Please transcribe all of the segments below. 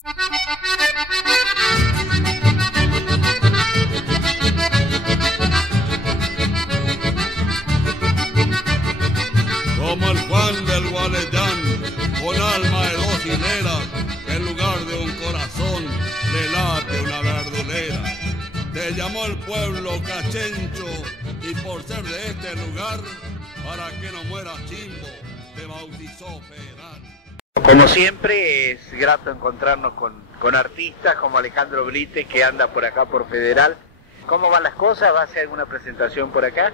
Como el Juan del Gualeyán, con alma de dos hileras, que en lugar de un corazón le late una verdulera. Te llamó el pueblo Cachencho y por ser de este lugar, para que no mueras chimbo, te bautizó Federal. Como siempre es grato encontrarnos con artistas como Alejandro Brites, que anda por acá por Federal. ¿Cómo van las cosas? ¿Va a hacer alguna presentación por acá?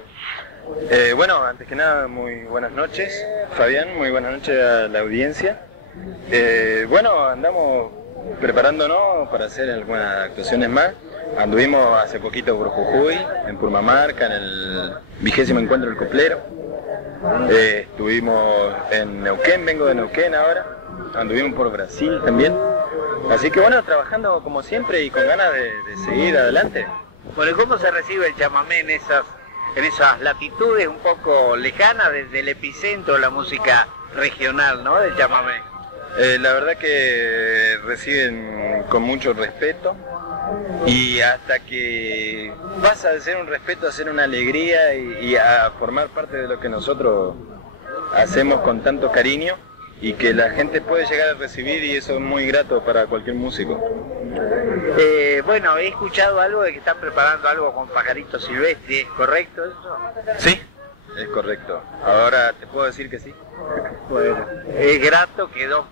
Bueno, antes que nada, muy buenas noches, Fabián, muy buenas noches a la audiencia. Bueno, andamos preparándonos para hacer algunas actuaciones más. Anduvimos hace poquito por Jujuy, en Purmamarca, en el 20º encuentro del coplero. Estuvimos en Neuquén, vengo de Neuquén ahora. Anduvimos por Brasil también. Así que bueno, trabajando como siempre y con ganas de seguir adelante. Bueno, ¿y cómo se recibe el chamamé en esas latitudes un poco lejanas desde el epicentro de la música regional, ¿no? Del chamamé. La verdad que reciben con mucho respeto y hasta que pasa de ser un respeto a ser una alegría y a formar parte de lo que nosotros hacemos con tanto cariño y que la gente puede llegar a recibir, y eso es muy grato para cualquier músico. Bueno, he escuchado algo de que están preparando algo con Pajarito Silvestre, ¿es correcto eso? Sí, es correcto. Ahora te puedo decir que sí. Bueno, es grato que dos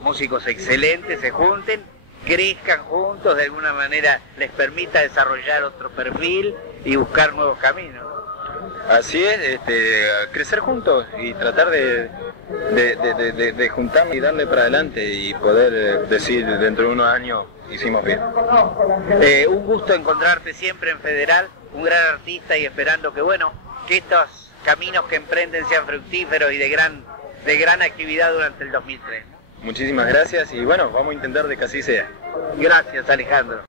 músicos excelentes se junten, crezcan juntos, de alguna manera les permita desarrollar otro perfil y buscar nuevos caminos. Así es, crecer juntos y tratar de juntarnos y darle para adelante y poder decir dentro de unos años hicimos bien. Un gusto encontrarte siempre en Federal, un gran artista, y esperando que bueno, que estos caminos que emprenden sean fructíferos y de gran actividad durante el 2003. Muchísimas gracias y bueno, vamos a intentar de que así sea. Gracias, Alejandro.